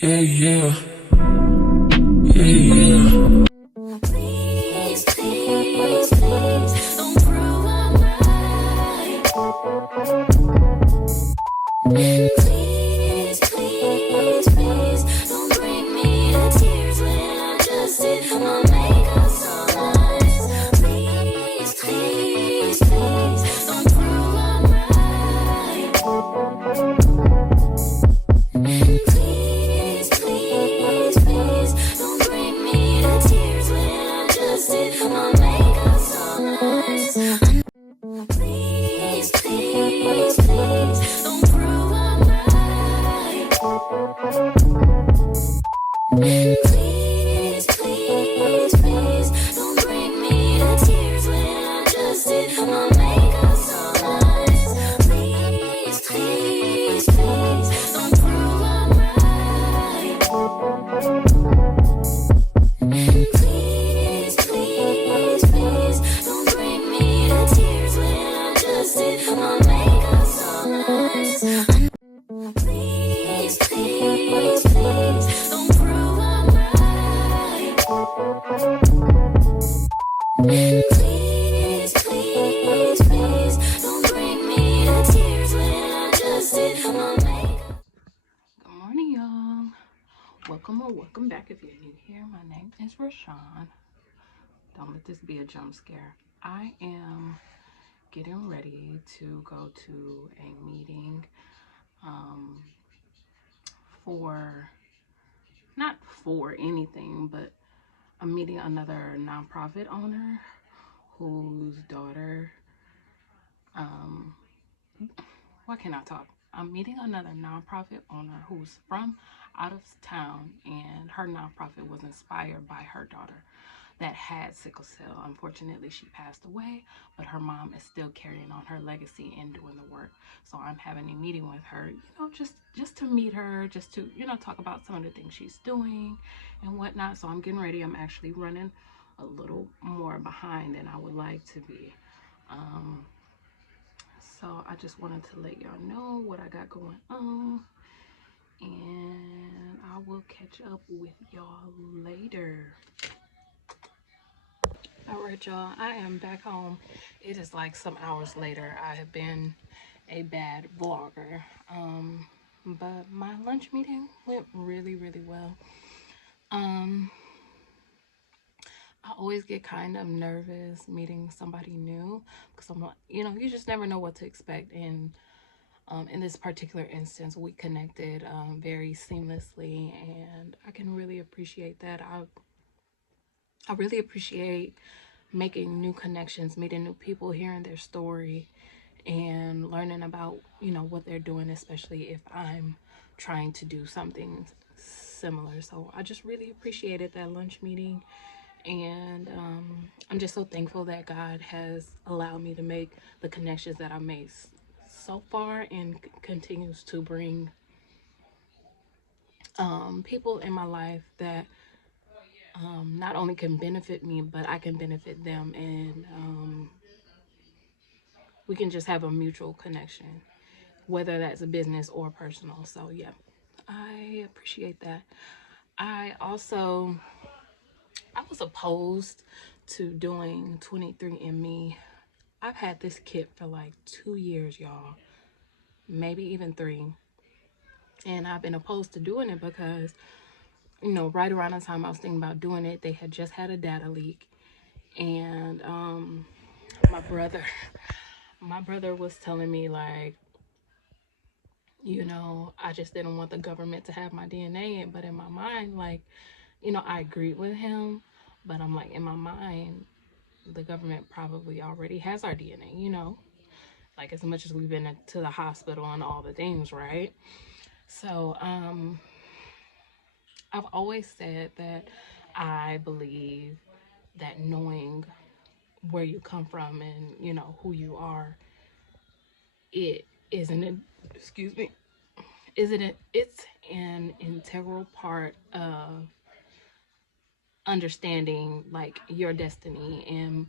Yeah, yeah, yeah, yeah. Please, please, please, don't prove I'm right. And please, please, please, don't bring me to tears when I just did my makeup so nice. Please, please, please, don't prove I'm right. And please, please, please, don't bring me to tears when I just did my makeup so nice. Please, please, please, don't prove I'm right. And please, please, please, don't bring me to tears when I just did my makeup so nice. Please, please, please, don't prove I'm right. And please, please, please, don't bring me to tears when I just did my makeup so nice. Please, please, please, don't prove I'm right. And please, please, please, don't bring me to tears when I just did my makeup. Good morning, y'all. Welcome back. If you're new here, my name is Richon. Don't let this be a jump scare. I am getting ready to go to a meeting not for anything, but I'm meeting another nonprofit owner whose daughter, why can't I talk? I'm meeting another nonprofit owner who's from out of town, and her nonprofit was inspired by her daughter that had sickle cell. Unfortunately, she passed away, but her mom is still carrying on her legacy and doing the work. So I'm having a meeting with her, just to meet her, just to, talk about some of the things she's doing and whatnot. So I'm getting ready. I'm actually running a little more behind than I would like to be. So I just wanted to let y'all know what I got going on, and I will catch up with y'all later. All right, y'all, I am back home. It is like some hours later. I have been a bad vlogger, but my lunch meeting went really, really well. I always get kind of nervous meeting somebody new because I'm not, you just never know what to expect. And in this particular instance, we connected very seamlessly, and I can really appreciate that. I really appreciate making new connections, meeting new people, hearing their story, and learning about, what they're doing, especially if I'm trying to do something similar. So I just really appreciated that lunch meeting, and I'm just so thankful that God has allowed me to make the connections that I've made so far, and continues to bring people in my life that not only can benefit me, but I can benefit them, and we can just have a mutual connection, whether that's a business or personal. So yeah, I appreciate that. I was opposed to doing 23andMe. I've had this kit for like 2 years, y'all, maybe even 3. And I've been opposed to doing it because, right around the time I was thinking about doing it, they had just had a data leak. And my brother was telling me, like, I just didn't want the government to have my DNA. But in my mind, like, I agreed with him, but I'm like, in my mind, the government probably already has our DNA, like, as much as we've been to the hospital and all the things, right? So I've always said that I believe that knowing where you come from and who you are, it isn't it excuse me isn't it it's an integral part of understanding, like, your destiny and,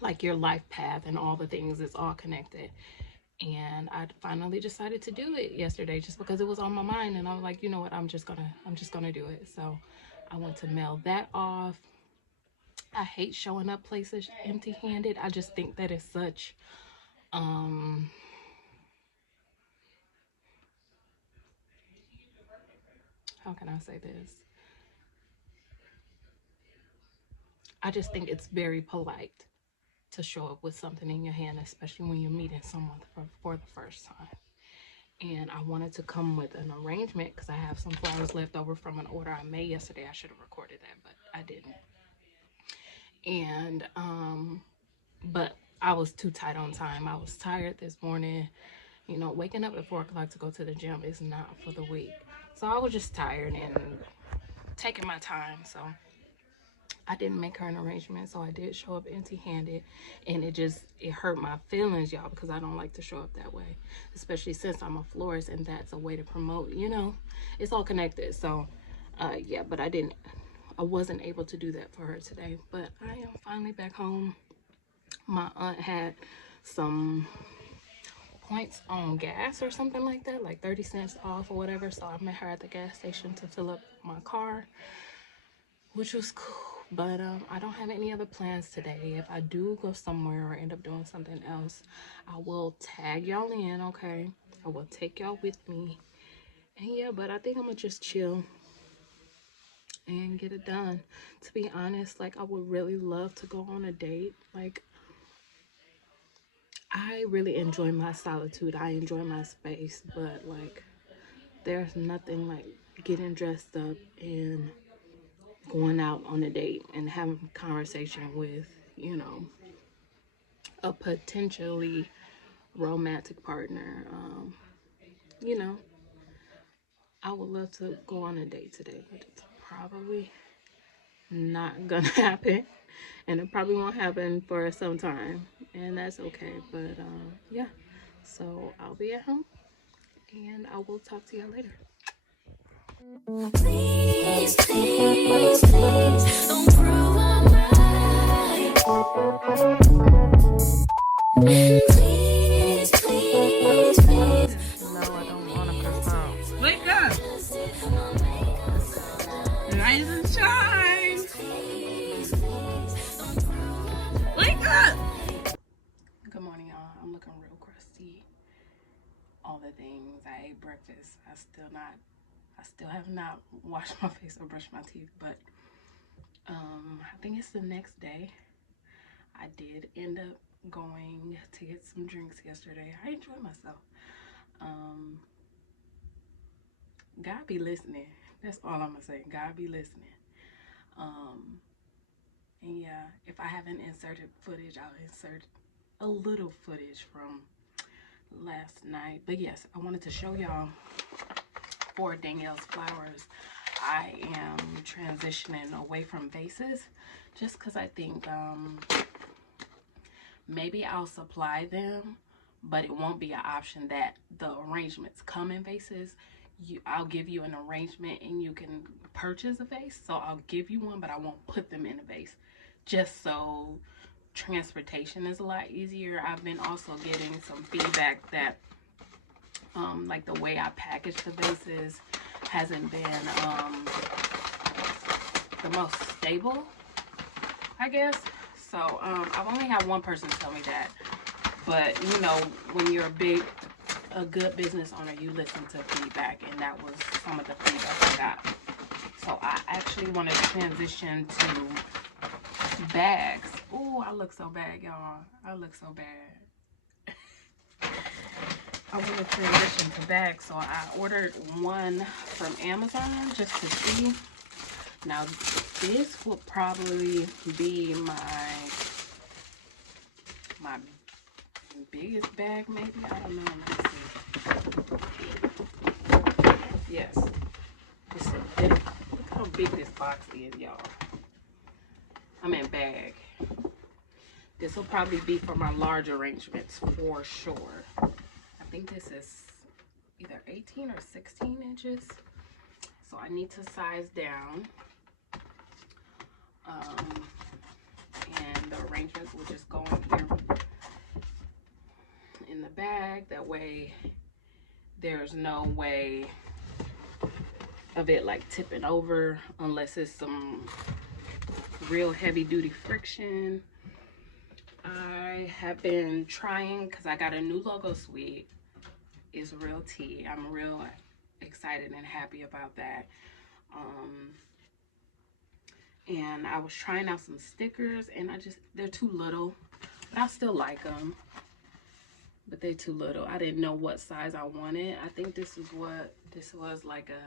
like, your life path and all the things. It's all connected. And I finally decided to do it yesterday just because it was on my mind, and I was like, you know what, I'm just gonna do it. So I went to mail that off. I hate showing up places empty-handed. I just think that is such how can I say this? I just think it's very polite to show up with something in your hand, especially when you're meeting someone for the first time. And I wanted to come with an arrangement because I have some flowers left over from an order I made yesterday. I should have recorded that, but I didn't. And but I was too tight on time. I was tired this morning. You know, waking up at 4 o'clock to go to the gym is not for the weak. So I was just tired and taking my time. So I didn't make her an arrangement. So I did show up empty-handed, and it hurt my feelings, y'all, because I don't like to show up that way, especially since I'm a florist and that's a way to promote, you know, it's all connected. So yeah, but I wasn't able to do that for her today. But I am finally back home. My aunt had some points on gas or something like that, like 30 cents off or whatever. So I met her at the gas station to fill up my car, which was cool. But I don't have any other plans today. If I do go somewhere or end up doing something else, I will tag y'all in, okay? I will take y'all with me. And yeah, but I think I'm gonna just chill and get it done. To be honest, like, I would really love to go on a date. Like, I really enjoy my solitude. I enjoy my space, but like, there's nothing like getting dressed up and going out on a date and having a conversation with, you know, a potentially romantic partner. You know, I would love to go on a date today, but it's probably not gonna happen, and it probably won't happen for some time, and that's okay. But yeah, so I'll be at home, and I will talk to y'all later. Please, please, please, don't prove I'm right. And please, please, please, No, I don't want to cuss out. Wake up! Rise and shine! Wake up! Good morning, y'all. I'm looking real crusty. All the things. I ate breakfast. I still have not washed my face or brushed my teeth, but I think it's the next day. I did end up going to get some drinks yesterday. I enjoyed myself. God be listening. That's all I'm gonna say. God be listening. And yeah, if I haven't inserted footage, I'll insert a little footage from last night. But yes, I wanted to show y'all for Danielle's flowers. I am transitioning away from vases just because I think maybe I'll supply them, but it won't be an option that the arrangements come in vases. I'll give you an arrangement and you can purchase a vase. So I'll give you one, but I won't put them in a vase, just so transportation is a lot easier. I've been also getting some feedback that like the way I package the vases hasn't been the most stable, I guess. So I've only had one person tell me that, but you know, when you're a good business owner, you listen to feedback, and that was some of the feedback I got. So I actually want to transition to bags. Oh, I look so bad, y'all. I look so bad. I want to transition to bags, so I ordered one from Amazon just to see. Now, this will probably be my biggest bag, maybe. I don't know. Yes. Look how big this box is, y'all. I mean bag. This will probably be for my large arrangements for sure. I think this is either 18 or 16 inches. So I need to size down. And the arrangements will just go in here in in the bag. That way there's no way of it like tipping over unless it's some real heavy duty friction. I have been trying, because I got a new logo suite. It's real tea. I'm real excited and happy about that. And I was trying out some stickers, and they're too little, but I still like them, but they're too little. I didn't know what size I wanted. I think this was, like a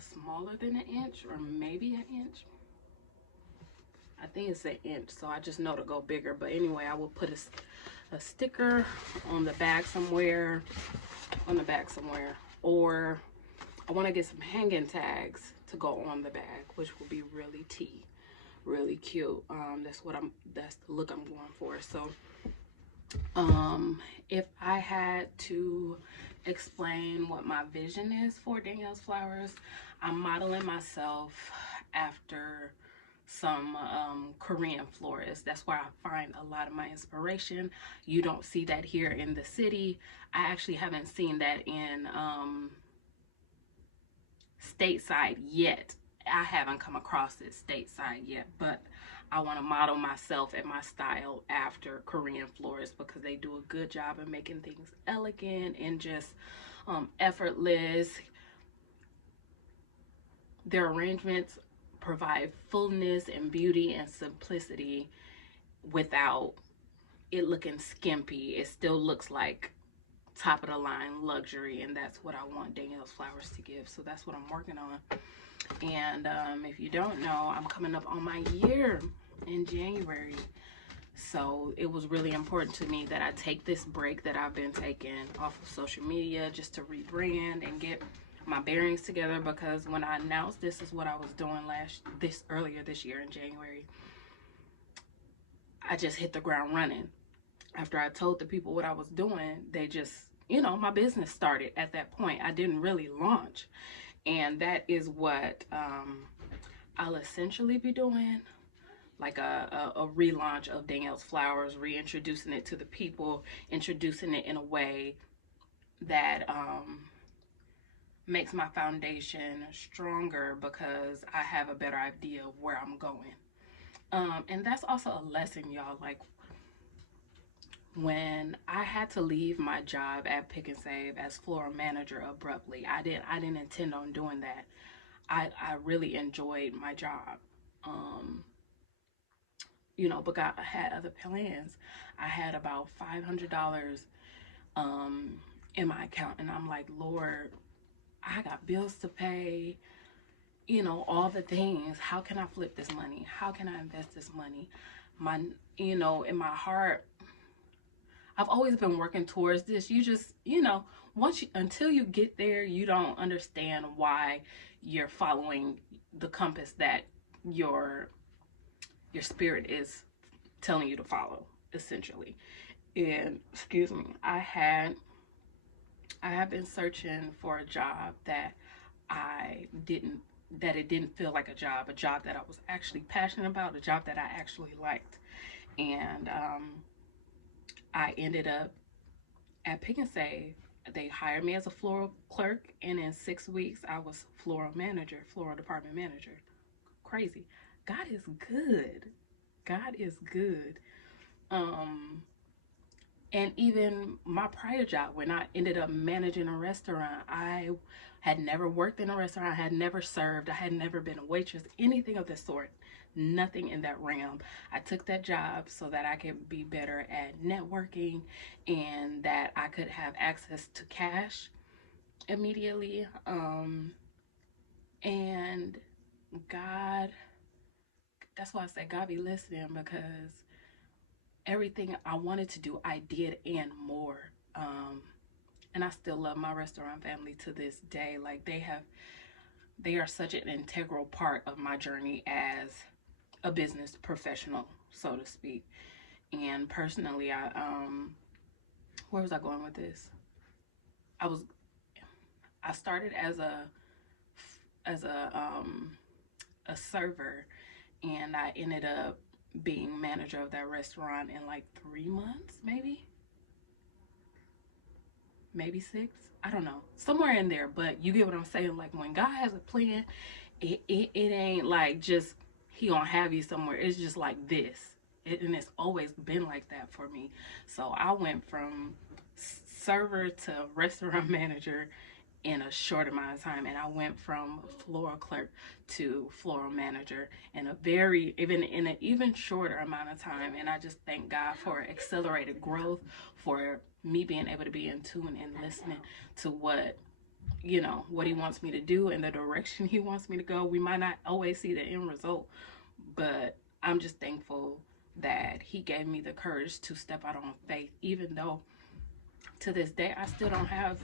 smaller than an inch, or maybe an inch. I think it's an inch, so I just know to go bigger. But anyway, I will put a sticker on the back somewhere, or I want to get some hanging tags to go on the bag, which will be really tea, really cute. That's the look I'm going for. So if I had to explain what my vision is for Danielle's Flowers, I'm modeling myself after some Korean florists. That's where I find a lot of my inspiration. You don't see that here in the city. I actually haven't seen that in stateside yet. I haven't come across it stateside yet, but I want to model myself and my style after Korean florists, because they do a good job of making things elegant and just effortless. Their arrangements provide fullness and beauty and simplicity without it looking skimpy. It still looks like top of the line luxury, and that's what I want Danielle's Flowers to give. So that's what I'm working on. And if you don't know, I'm coming up on my year in January, so it was really important to me that I take this break that I've been taking off of social media, just to rebrand and get my bearings together, because when I announced this is what I was doing earlier this year in January, I just hit the ground running. After I told the people what I was doing, they just, my business started at that point. I didn't really launch. And that is what I'll essentially be doing, like a relaunch of Danielle's Flowers, reintroducing it to the people, introducing it in a way that makes my foundation stronger, because I have a better idea of where I'm going. And that's also a lesson, y'all. Like, when I had to leave my job at Pick and Save as floral manager abruptly, I didn't intend on doing that. I really enjoyed my job. But I had other plans. I had about $500 in my account, and I'm like, Lord, I got bills to pay, all the things. How can I flip this money? How can I invest this money? In my heart, I've always been working towards this. You just, until you get there, you don't understand why you're following the compass that your spirit is telling you to follow, essentially. And excuse me, I have been searching for a job that it didn't feel like a job that I was actually passionate about, a job that I actually liked. And I ended up at Pick and Save. They hired me as a floral clerk, and in 6 weeks I was floral department manager. Crazy. God is good. God is good. And even my prior job, when I ended up managing a restaurant, I had never worked in a restaurant, I had never served, I had never been a waitress, anything of the sort. Nothing in that realm. I took that job so that I could be better at networking, and that I could have access to cash immediately. And God, that's why I say God be listening, because everything I wanted to do, I did and more. And I still love my restaurant family to this day. Like, they are such an integral part of my journey as a business professional, so to speak. And personally, where was I going with this? I started as a server, and I ended up being manager of that restaurant in like 3 months, maybe maybe 6. I don't know, somewhere in there. But you get what I'm saying. Like, when God has a plan, it ain't like just he gonna have you somewhere. It's just like this. And it's always been like that for me. So I went from server to restaurant manager in a short amount of time, and I went from floral clerk to floral manager in a very even shorter amount of time. And I just thank God for accelerated growth, for me being able to be in tune and listening to what what he wants me to do and the direction he wants me to go. We might not always see the end result, but I'm just thankful that he gave me the courage to step out on faith, even though to this day I still don't have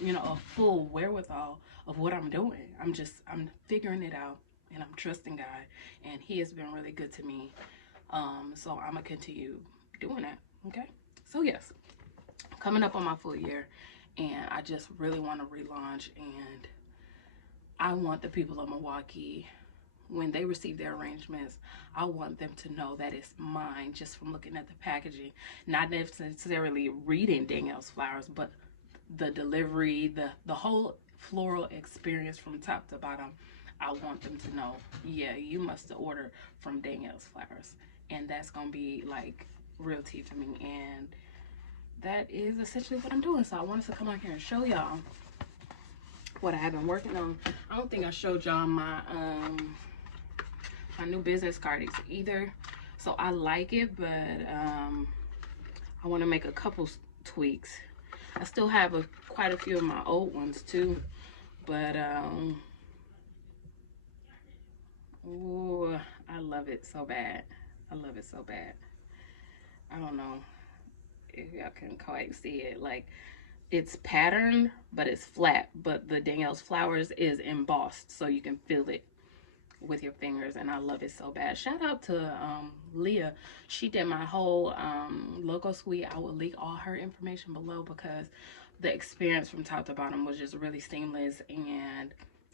a full wherewithal of what I'm doing. I'm figuring it out, and I'm trusting God, and he has been really good to me. So I'm gonna continue doing that. Okay, so yes, coming up on my full year, and I just really want to relaunch, and I want the people of Milwaukee, when they receive their arrangements, I want them to know that it's mine just from looking at the packaging, not necessarily reading Danielle's Flowers, but the delivery, the whole floral experience from top to bottom. I want them to know, yeah, you must have ordered from Danielle's Flowers, and that's gonna be like realty for me. And that is essentially what I'm doing. So I wanted to come out here and show y'all what I have been working on. I don't think I showed y'all my new business card either. So I like it, but I want to make a couple tweaks. I still have quite a few of my old ones too, but ooh, I love it so bad. I love it so bad. I don't know if y'all can quite see it. Like, it's patterned, but it's flat. But the Danielle's Flowers is embossed, so you can feel it with your fingers, and I love it so bad. Shout out to Leah. She did my whole logo suite. I will link all her information below, because the experience from top to bottom was just really seamless, and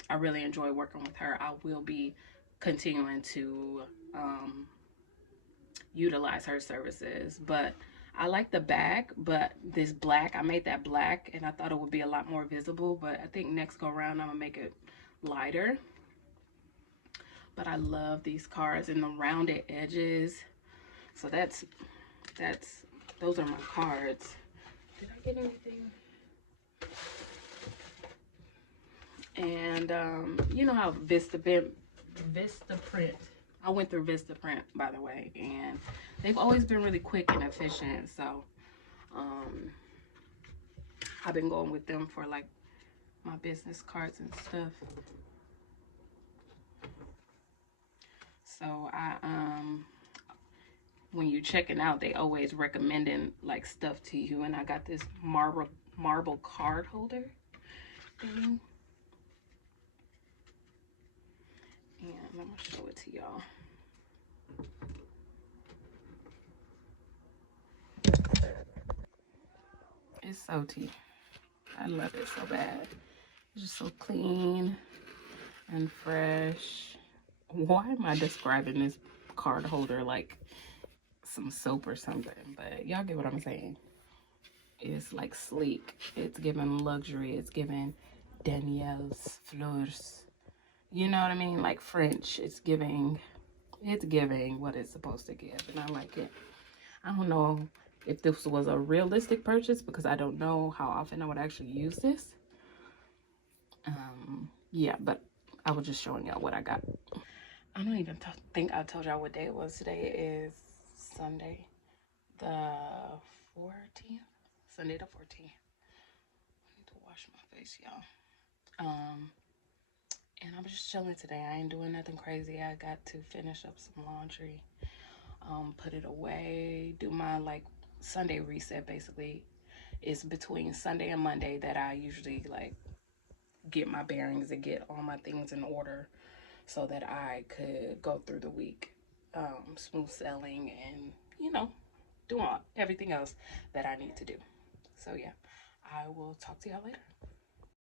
I really enjoy working with her. I will be continuing to utilize her services, but I like the back, but this black, I made that black, and I thought it would be a lot more visible, but I think next go around I'm gonna make it lighter. But I love these cards and the rounded edges. So those are my cards. Did I get anything? And you know how Vistaprint. I went through Vistaprint, by the way, and they've always been really quick and efficient. So I've been going with them for like my business cards and stuff. So when you checking out, they always recommending like stuff to you, and I got this marble card holder thing, and I'm gonna show it to y'all. It's so tea. I love it so bad. It's just so clean and fresh. Why am I describing this card holder like some soap or something? But y'all get what I'm saying. It's like sleek. It's giving luxury. It's giving Danielle's Florist. You know what I mean? Like French. It's giving what it's supposed to give, and I like it. I don't know if this was a realistic purchase, because I don't know how often I would actually use this. Yeah, but I was just showing y'all what I got. I don't even think I told y'all what day it was. Today is Sunday, the 14th. Sunday the 14th. I need to wash my face, y'all. And I'm just chilling today. I ain't doing nothing crazy. I got to finish up some laundry, put it away, do my like Sunday reset. Basically, it's between Sunday and Monday that I usually like get my bearings and get all my things in order, so that I could go through the week smooth sailing, and doing everything else that I need to do. So yeah, I will talk to y'all later.